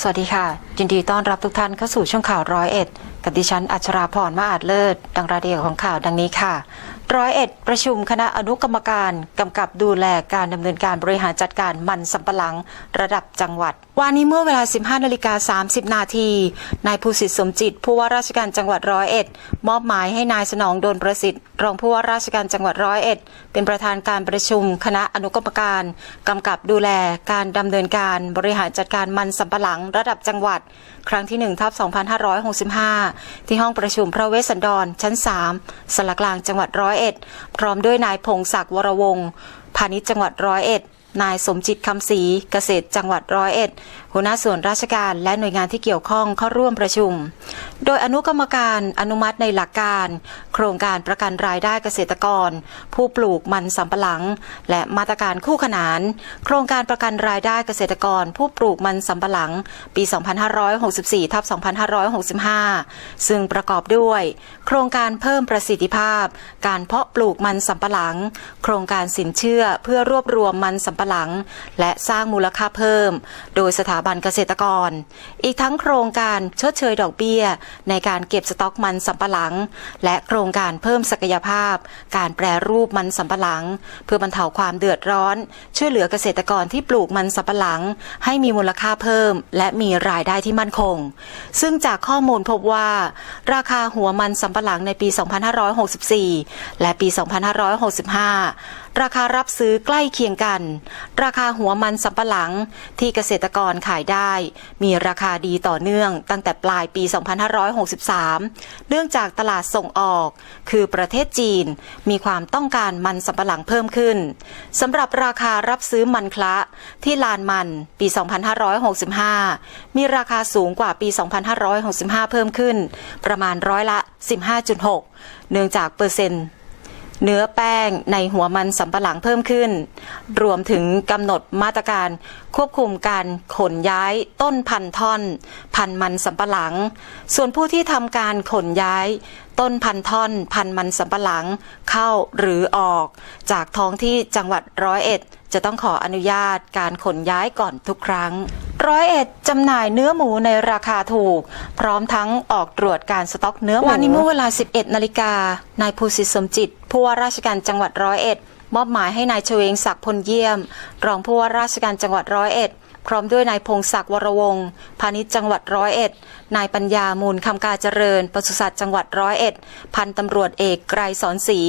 สวัสดีค่ะ ยินดีต้อนรับทุกท่านเข้าสู่ช่วงข่าวร้อยเอ็ดกับดิฉันอัชราพรมาอาจเลิศ ดังรายละเอียดของข่าวดังนี้ค่ะร้อยเอ็ดประชุมคณะอนุกรรมการกำกับดูแลการดำเนินการบริหารจัดการมันสำปะหลังระดับจังหวัด วันนี้เมื่อเวลา 15นาฬิกา30 นาทีนายภูสิทธิ์สมจิต ผู้ว่าราชการจังหวัดร้อยเอ็ดมอบหมายให้นายสนองโดนประสิทธิ์ รองผู้ว่าราชการจังหวัดร้อยเอ็ดเป็นประธานการประชุม คณะอนุกรรมการกำกับดูแลการดำเนินการบริหารจัดการมันสำปะหลังระดับจังหวัดครั้งที่1ทับ2565 ที่ห้องประชุมพระเวสสันดร ชั้น 3 สลักลางจังหวัดร้อยเอ็ด พร้อมด้วยนายพงศักดิ์วรวงศ์พาณิชย์จังหวัดร้อยเอ็ด นายสมจิตคำศรีเกษตรจังหวัดร้อยเอ็ด หัวหน้าส่วนราชการและหน่วยงานที่เกี่ยวข้องเข้าร่วมประชุม โดยอนุกรรมการอนุมัติในหลักการ โครงการประกันรายได้เกษตรกร ผู้ปลูกมันสำปะหลัง และมาตรการคู่ขนาน โครงการประกันรายได้เกษตรกร ผู้ปลูกมันสำปะหลัง ปี 2564ทับ2565 ซึ่งประกอบด้วย โครงการเพิ่มประสิทธิภาพ การเพาะปลูกมันสำปะหลัง โครงการสินเชื่อเพื่อรวบรวมมันสำปะหลัง และสร้างมูลค่าเพิ่ม โดยสถาบันเกษตรกร อีกทั้งโครงการชดเชยดอกเบี้ยในการเก็บสต็อกมันสำปะหลัง และโครงการเพิ่มศักยภาพ การแปรรูปมันสำปะหลัง เพื่อบรรเทาความเดือดร้อน ช่วยเหลือเกษตรกรที่ปลูกมันสำปะหลัง ให้มีมูลค่าเพิ่ม และมีรายได้ที่มั่นคง ซึ่งจากข้อมูลพบว่า ราคาหัวมันสำปะหลังในปี 2564 และปี 2565 ราคารับซื้อใกล้เคียงกัน ราคาหัวมันสำปะหลังที่เกษตรกรขายได้ มีราคาดีต่อเนื่องตั้งแต่ปลายปี 2563 เนื่องจากตลาดส่งออก คือประเทศจีน มีความต้องการมันสำปะหลังเพิ่มขึ้นสำหรับราคารับซื้อมันคละที่ลานมันปี 2565 มีราคาสูงกว่าปี 2565 เพิ่มขึ้น ประมาณร้อยละ 15.6 เนื่องจากเปอร์เซ็นต์ เนื้อแป้งในหัวมันสำปะหลังเพิ่มขึ้น รวมถึงกำหนดมาตรการควบคุมการขนย้ายต้นพันธุ์ท่อน พันมันสำปะหลัง ส่วนผู้ที่ทำการขนย้าย ต้นพันธุ์ท่อน พันมันสำปะหลังเข้าหรือออก จากท้องที่จังหวัดร้อยเอ็ด จะต้องขออนุญาตการขนย้ายก่อนทุกครั้ง ร้อยเอ็ดจำหน่ายเนื้อหมูในราคาถูก พร้อมทั้งออกตรวจการสต็อกเนื้อหมูวันนี้เมื่อเวลา 11 นาฬิกา นายภูสิทธิ์สมจิต ผู้ว่าราชการจังหวัดร้อยเอ็ด มอบหมายให้นายเฉวงศักดิ์พลเยี่ยม รองผู้ว่าราชการจังหวัดร้อยเอ็ดพร้อมด้วยนายพงศักดิ์วรวงศ์พาณิชย์จังหวัดร้อยเอ็ด นายปัญญามูลคำกาเจริญปศุสัตว์จังหวัดร้อยเอ็ด พันตำรวจเอกไกรสอนศรี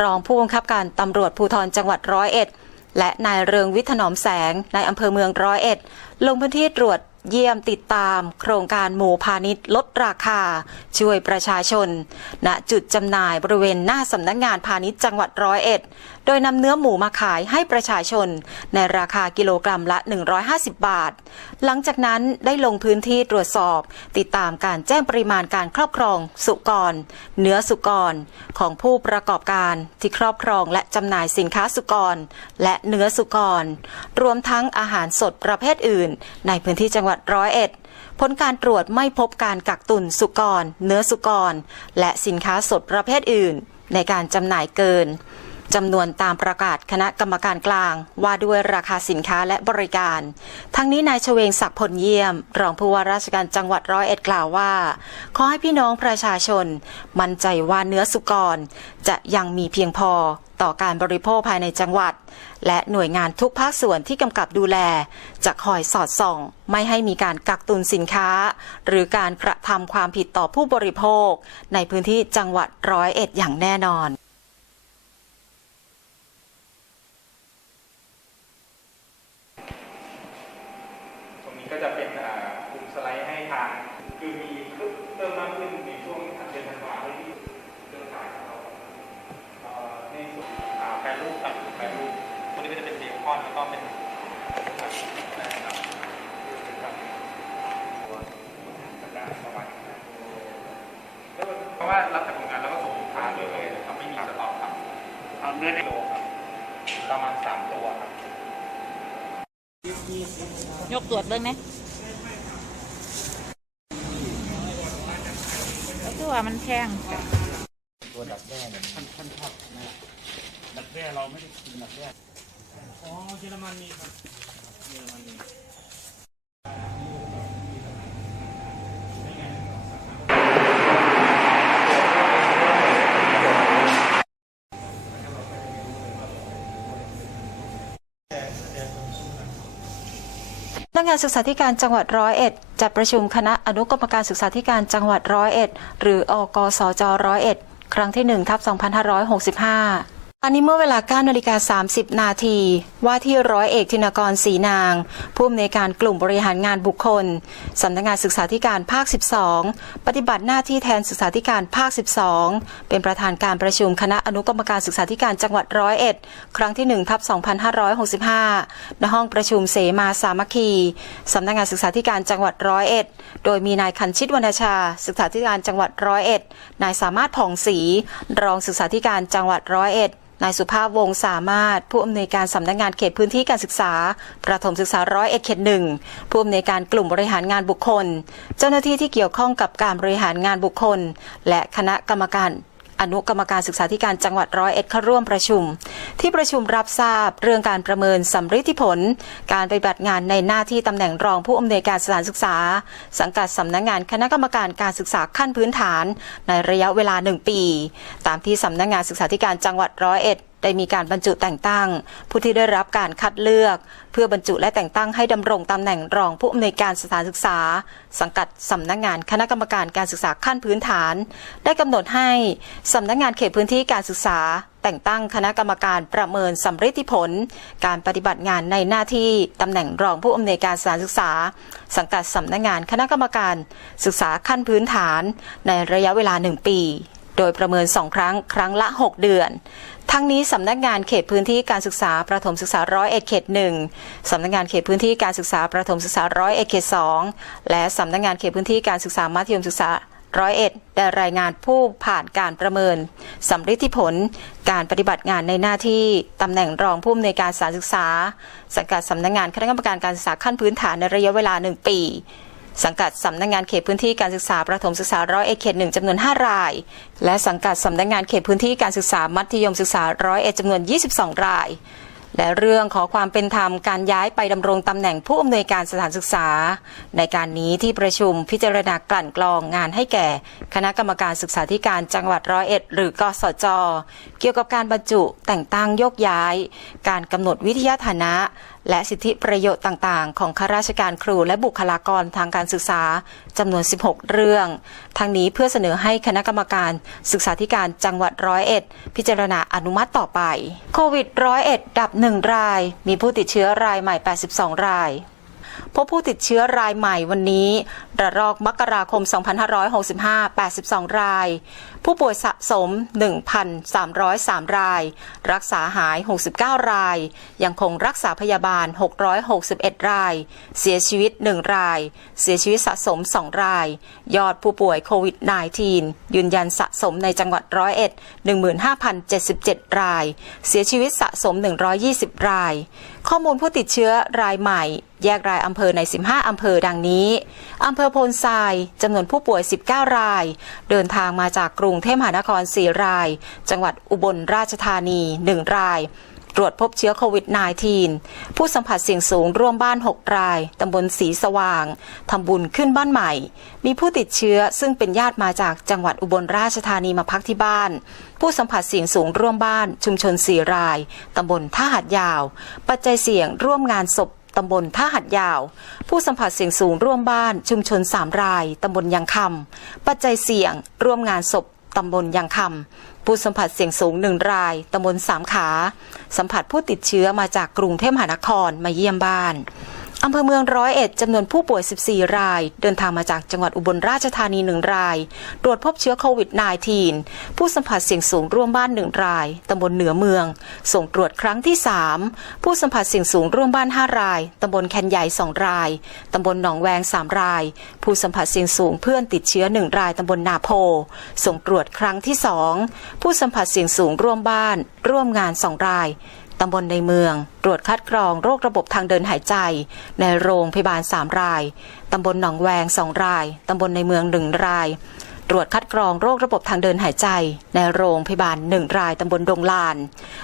รองผู้บังคับการตำรวจภูธรจังหวัดร้อยเอ็ด และนายเรืองวิทย์ถนอมแสงในอำเภอเมืองร้อยเอ็ด ลงพื้นที่ตรวจเยี่ยมติดตาม โครงการหมูพาณิชย์ลดราคา ช่วยประชาชน ณจุดจำหน่ายบริเวณหน้าสำนักงานพาณิชย์จังหวัดร้อยเอ็ดโดยนำเนื้อหมูมาขายให้ประชาชน ในราคากิโลกรัมละ 150 บาท หลังจากนั้นได้ลงพื้นที่ตรวจสอบ ติดตามการแจ้งปริมาณการครอบครอง สุกร เนื้อสุกร ของผู้ประกอบการที่ครอบครองและจำหน่ายสินค้าสุกร และเนื้อสุกร รวมทั้งอาหารสดประเภทอื่น ในพื้นที่จังหวัดร้อยเอ็ดผลการตรวจไม่พบการกักตุนสุกร เนื้อสุกร และสินค้าสดประเภทอื่น ในการจำหน่ายเกิน จำนวนตามประกาศคณะกรรมการกลาง ว่าด้วยราคาสินค้าและบริการ ทั้งนี้นายเฉวงศักดิ์ผลเยี่ยม รองผู้ว่าราชการจังหวัดร้อยเอ็ดกล่าวว่า ขอให้พี่น้องประชาชน มั่นใจว่าเนื้อสุกร จะยังมีเพียงพอต่อการบริโภคภายในจังหวัด และหน่วยงานทุกภาคส่วนที่กำกับดูแล จะคอยสอดส่อง ไม่ให้มีการกักตุนสินค้า หรือการกระทำความผิดต่อผู้บริโภค ในพื้นที่จังหวัดร้อยเอ็ดอย่างแน่นอน ตรงนี้ก็จะเป็นอ่ากลุ่มสไลด์ให้ทาง คือมีเพิ่มมากขึ้นในช่วงเดือนธันวาคมที่เครือข่ายของเราเอ่อในส่วนอ่าแปรรูปครับแปรรูปพวกนี้ก็จะเป็นเบคอนแล้วก็เป็นนะครับนะครับประมาณนี้เพราะว่ารับจากโรงงานแล้วก็ส่งลูกค้าเลยนะครับไม่มีสต็อกครับ เอาเนื้อในโลครับ ประมาณสามตัวครับ ยกตรวจเบิ้งไหมก็คือว่ามันแพงตัวดักแด้เนี่ยท่านท่านชอบนะดักแด้เราไม่ได้กินดักแด้อ๋อเยอรมันมีครับเยอรมันมี นักงานศึกษาธิการจังหวัดร้อยเอ็ดจัดประชุมคณะอนุกรรมการศึกษาธิการจังหวัดร้อยเอ็ดหรืออกสจร้อยเอ็ดครั้งที่1ทับ2565 อันนี้เมื่อเวลา9นาฬิกา30 นาที ว่าที่ร้อยเอกธินกรศรีนาง ผู้อำนวยการกลุ่มบริหารงานบุคคล สำนักงานศึกษาธิการภาค 12 ปฏิบัติหน้าที่แทนศึกษาธิการภาค 12 เป็นประธานการประชุมคณะอนุกรรมการศึกษาธิการจังหวัดร้อยเอ็ดครั้งที่1ทับ2565ณห้องประชุมเสมาสามัคคี สำนักงานศึกษาธิการจังหวัดร้อยเอ็ดโดยมีนายคันชิตวรรณชา ศึกษาธิการจังหวัดร้อยเอ็ดนายสามารถผ่องศรีรองศึกษาธิการจังหวัดร้อยเอ็ดนายสุภาพวงศ์สามารถ ผู้อำนวยการสำนักงานเขตพื้นที่การศึกษา ประถมศึกษาร้อยเอ็ดเขตหนึ่งผู้อำนวยการกลุ่มบริหารงานบุคคล เจ้าหน้าที่ที่เกี่ยวข้องกับการบริหารงานบุคคล และคณะกรรมการอนุกรรมการศึกษาธิการจังหวัดร้อยเอ็ดเข้าร่วมประชุม ที่ประชุมรับทราบเรื่องการประเมินสำฤทธิผล การปฏิบัติงานในหน้าที่ตำแหน่งรองผู้อำนวยการสถานศึกษา สังกัดสำนักงานคณะกรรมการการศึกษาขั้นพื้นฐาน ในระยะเวลาหนึ่งปี ตามที่สำนักงานศึกษาธิการจังหวัดร้อยเอ็ด ได้มีการบรรจุแต่งตั้ง ผู้ที่ได้รับการคัดเลือก เพื่อบรรจุและแต่งตั้งให้ดำรงตำแหน่งรองผู้อำนวยการสถานศึกษา สังกัดสำนักงานคณะกรรมการการศึกษาขั้นพื้นฐาน ได้กำหนดให้สำนักงานเขตพื้นที่การศึกษา แต่งตั้งคณะกรรมการประเมินสำฤทธิผล การปฏิบัติงานในหน้าที่ตำแหน่งรองผู้อำนวยการสถานศึกษา สังกัดสำนักงานคณะกรรมการศึกษาขั้นพื้นฐาน ในระยะเวลาหนึ่งปี โดยประเมินสองครั้ง ครั้งละ 6 เดือนทั้งนี้สำนักงานเขตพื้นที่การศึกษาประถมศึกษาร้อยเอ็ดเขตหนึ่งสำนักงานเขตพื้นที่การศึกษาประถมศึกษาร้อยเอ็ดเขตสองและสำนักงานเขตพื้นที่การศึกษามัธยมศึกษาร้อยเอ็ดได้รายงานผู้ผ่านการประเมินสำฤทธิผล การปฏิบัติงานในหน้าที่ตำแหน่งรองผู้อำนวยการสานศึกษา สังกัดสำนักงานคณะกรรมการการศึกษาขั้นพื้นฐานในระยะเวลาหนึ่งปี สังกัดสำนักงานเขตพื้นที่การศึกษาประถมศึกษาร้อยเอ็ดเขตหนึ่งจำนวน 5 ราย และสังกัดสำนักงานเขตพื้นที่การศึกษามัธยมศึกษาร้อยเอ็ดจำนวน 22 ราย และเรื่องขอความเป็นธรรมการย้ายไปดำรงตำแหน่งผู้อำนวยการสถานศึกษา ในการนี้ที่ประชุมพิจารณากลั่นกรองงานให้แก่ คณะกรรมการศึกษาธิการจังหวัดร้อยเอ็ดหรือกสจ เกี่ยวกับการบรรจุแต่งตั้งโยกย้าย การกำหนดวิทยาฐานะ และสิทธิประโยชน์ต่างๆ ของข้าราชการครูและบุคลากรทางการศึกษาจำนวน 16 เรื่อง ทั้งนี้เพื่อเสนอให้คณะกรรมการศึกษาธิการจังหวัดร้อยเอ็ดพิจารณาอนุมัติต่อไป โควิดร้อยเอ็ดดับ 1 ราย มีผู้ติดเชื้อรายใหม่ 82 รายพบผู้ติดเชื้อรายใหม่วันนี้ ระลอกมกราคม 2565 82 รายผู้ป่วยสะสม 1,303 ราย รักษาหาย 69 ราย ยังคงรักษาพยาบาล 661 ราย เสียชีวิต 1 ราย เสียชีวิตสะสม 2 ราย ยอดผู้ป่วยโควิด -19 ยืนยันสะสมในจังหวัดร้อยเอ็ด15,077 ราย เสียชีวิตสะสม 120 ราย ข้อมูลผู้ติดเชื้อรายใหม่แยกรายอำเภอใน 15 อำเภอดังนี้ อำเภอโพนทรายจำนวนผู้ป่วย 19 ราย เดินทางมาจากกรุรุงเทพมหานคร 4 ราย จังหวัดอุบลราชธานี 1 ราย ตรวจพบเชื้อโควิด -19 ผู้สัมผัสเสี่ยงสูงร่วมบ้าน 6 ราย ตำบลสีสว่าง ทำบุญขึ้นบ้านใหม่ มีผู้ติดเชื้อซึ่งเป็นญาติมาจากจังหวัดอุบลราชธานีมาพักที่บ้าน ผู้สัมผัสเสี่ยงสูงร่วมบ้าน ชุมชน 4 ราย ตำบลท่าหัดยาว ปัจจัยเสี่ยงร่วมงานศพตำบลท่าหัดยาว ผู้สัมผัสเสี่ยงสูงร่วมบ้านชุมชน 3 ราย ตำบลยังคำปัจจัยเสี่ยง ร่วมงานศพ ตำบลยางคำผู้สัมผัสเสี่ยงสูงหนึ่งรายตำบลสามขา สัมผัสผู้ติดเชื้อมาจากกรุงเทพมหานครมาเยี่ยมบ้าน อำเภอเมืองร้อยเอ็ดจำนวนผู้ป่วย 14 ราย เดินทางมาจากจังหวัดอุบลราชธานีหนึ่งราย ตรวจพบเชื้อโควิด -19 ผู้สัมผัสเสี่ยงสูงร่วมบ้านหนึ่งราย ตำบลเหนือเมือง ส่งตรวจครั้งที่ 3 ผู้สัมผัสเสี่ยงสูงร่วมบ้าน 5 ราย ตำบลแคนใหญ่ 2 ราย ตำบลหนองแวง 3 ราย ผู้สัมผัสเสี่ยงสูงเพื่อนติดเชื้อ 1 ราย ตำบลนาโพ ส่งตรวจครั้งที่ 2 ผู้สัมผัสเสี่ยงสูงร่วมบ้าน ร่วมงาน 2 ราย ตำบลในเมือง ตรวจคัดกรองโรคระบบทางเดินหายใจ ในโรงพยาบาล 3 ราย ตำบลหนองแวง 2 ราย ตำบลในเมือง 1 ราย ตรวจคัดกรองโรคระบบทางเดินหายใจ ในโรงพยาบาล 1 ราย ตำบลดงลาน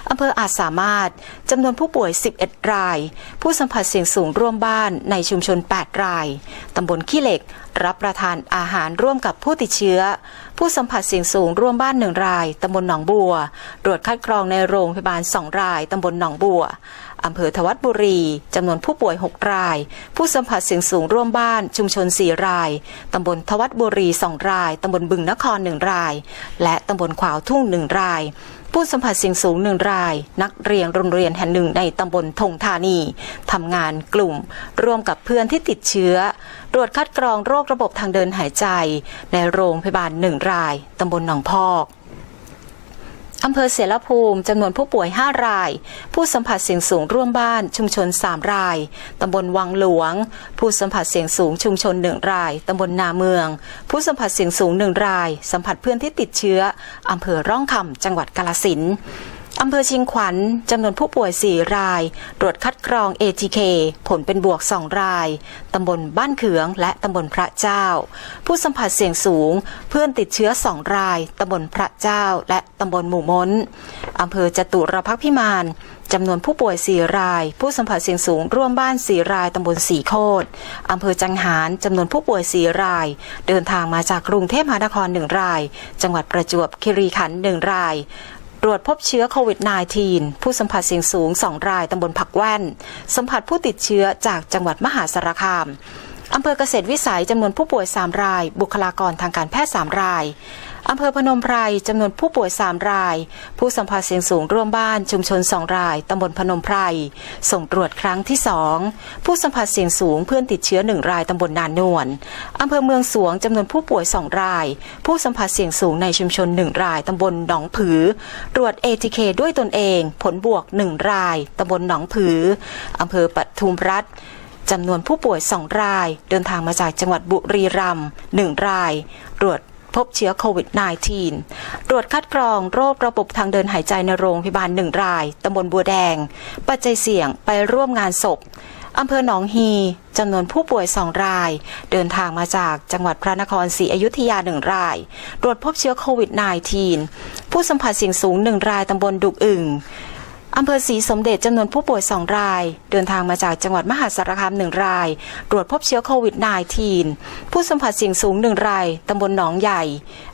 อำเภออาจสามารถ จำนวนผู้ป่วย 11 ราย ผู้สัมผัสเสี่ยงสูงร่วมบ้านในชุมชน 8 ราย ตำบลขี้เหล็ก รับประทานอาหารร่วมกับผู้ติดเชื้อ ผู้สัมผัสเสี่ยงสูงร่วมบ้านหนึ่งราย ตำบลหนองบัว ตรวจคัดกรองในโรงพยาบาลสองราย ตำบลหนองบัวอำเภอทวัดบุรีจำนวนผู้ป่วย 6 ราย ผู้สัมผัสเสี่ยงสูงร่วมบ้านชุมชน 4 ราย ตำบลทวัดบุรี 2 ราย ตำบลบึงนคร 1 ราย และตำบลขวาวทุ่ง 1 ราย ผู้สัมผัสเสี่ยงสูงหนึ่งราย นักเรียนโรงเรียนแห่งหนึ่งในตำบลธงธานีทำงานกลุ่ม ร่วมกับเพื่อนที่ติดเชื้อ ตรวจคัดกรองโรคระบบทางเดินหายใจ ในโรงพยาบาลหนึ่งรายตำบลหนองพอก อำเภอเสรภูมิจำนวนผู้ป่วย 5 ราย ผู้สัมผัสเสี่ยงสูงร่วมบ้านชุมชน 3 ราย ตำบลวังหลวง ผู้สัมผัสเสี่ยงสูงชุมชน 1 ราย ตำบลนาเมือง ผู้สัมผัสเสี่ยงสูง 1 ราย สัมผัสเพื่อนที่ติดเชื้ออำเภอร่องคำจังหวัดกาลสิน อำเภอชิงขวัญจำนวนผู้ป่วย 4 ราย ตรวจคัดกรอง ATK ผลเป็นบวก 2 ราย ตำบลบ้านเขือง และตำบลพระเจ้า ผู้สัมผัสเสี่ยงสูง เพื่อนติดเชื้อ 2 ราย ตำบลพระเจ้า และตำบลหมู่มนอำเภอจตุรพักษ์พิมานจำนวนผู้ป่วย 4 ราย ผู้สัมผัสเสี่ยงสูง ร่วมบ้าน 4 ราย ตำบลสีโคดอำเภอจังหารจำนวนผู้ป่วย 4 ราย เดินทางมาจากกรุงเทพมหานคร 1 ราย จังหวัดประจวบคีรีขันธ์ 1 ราย ตรวจพบเชื้อโควิด -19 ผู้สัมผัสเสี่ยงสูง 2 รายตำบลผักแว่น สัมผัสผู้ติดเชื้อจากจังหวัดมหาสารคามอำเภอเกษตรวิสัยจำนวนผู้ป่วย 3 ราย บุคลากรทางการแพทย์ 3 ราย อำเภอพนมไพรจำนวนผู้ป่วย 3 ราย ผู้สัมผัสเสี่ยงสูงร่วมบ้านชุมชน 2 ราย ตำบลพนมไพรส่งตรวจครั้งที่ 2 ผู้สัมผัสเสี่ยงสูงเพื่อนติดเชื้อ 1 ราย ตำบลนานนวลอำเภอเมืองสวงจำนวนผู้ป่วย 2 ราย ผู้สัมผัสเสี่ยงสูงในชุมชน 1 ราย ตำบลหนองผือ ตรวจ ATK ด้วยตนเอง ผลบวก 1 ราย ตำบลหนองผืออำเภอปทุมรัฐจำนวนผู้ป่วย 2 ราย เดินทางมาจากจังหวัดบุรีรัมย์1ราย ตรวจ พบเชื้อโควิด -19 ตรวจคัดกรองโรคระบบทางเดินหายใจในโรงพยาบาล1ราย ตำบลบัวแดง ปัจจัยเสี่ยงไปร่วมงานศพอำเภอหนองฮีจำนวนผู้ป่วย2ราย เดินทางมาจากจังหวัดพระนครศรีอยุธยา1ราย ตรวจพบเชื้อโควิด -19 ผู้สัมผัสเสี่ยงสูง1รายตำบลดุกอึ่ง อำเภอศรีสมเด็จจำนวนผู้ป่วย 2 ราย เดินทางมาจากจังหวัดมหาสารคาม 1 ราย ตรวจพบเชื้อโควิด -19 ผู้สัมผัสเสี่ยงสูง 1 ราย ตำบลหนองใหญ่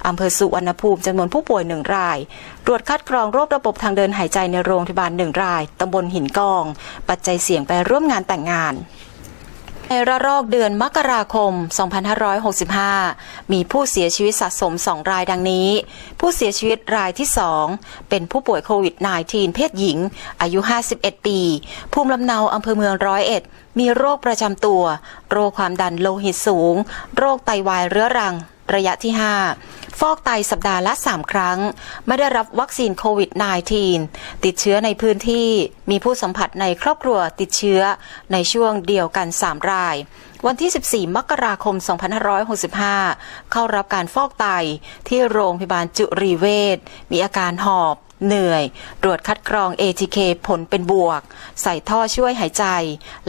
อำเภอสุวรรณภูมิจำนวนผู้ป่วย 1 ราย ตรวจคัดกรองโรคระบบทางเดินหายใจในโรงพยาบาล 1 ราย ตำบลหินกอง ปัจจัยเสี่ยงไปร่วมงานแต่งงาน ในระลอกเดือนมกราคม 2565 มีผู้เสียชีวิตสะสม 2 รายดังนี้ ผู้เสียชีวิตรายที่ 2 เป็นผู้ป่วยโควิด -19 เพศหญิง อายุ 51 ปี ภูมิลำเนาอำเภอเมืองร้อยเอ็ด มีโรคประจำตัว โรคความดันโลหิตสูง โรคไตวายเรื้อรัง ระยะที่ 5 ฟอกไตสัปดาห์ละ 3 ครั้ง ไม่ได้รับวัคซีนโควิด -19 ติดเชื้อในพื้นที่มีผู้สัมผัสในครอบครัวติดเชื้อในช่วงเดียวกัน 3 ราย วันที่ 14 มกราคม 2565 เข้ารับการฟอกไตที่โรงพยาบาลจุรีเวชมีอาการหอบ เหนื่อย ตรวจคัดกรอง ATK ผลเป็นบวก ใส่ท่อช่วยหายใจ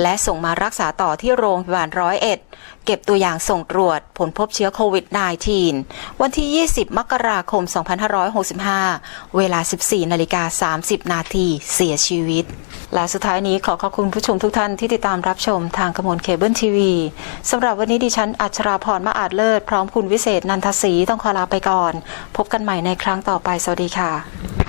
และส่งมารักษาต่อที่โรงพยาบาลร้อยเอ็ด เก็บตัวอย่างส่งตรวจผลพบเชื้อโควิด -19 วันที่ 20 มกราคม 2565 เวลา 14 นาฬิกา 30 นาที เสียชีวิต และสุดท้ายนี้ขอขอบคุณผู้ชมทุกท่านที่ติดตามรับชมทางกระมวลเคเบิลทีวีสำหรับวันนี้ดิฉันอัชราพรมาอาจเลิศ พร้อมคุณวิเศษนันทศรีต้องขอลาไปก่อน พบกันใหม่ในครั้งต่อไป สวัสดีค่ะ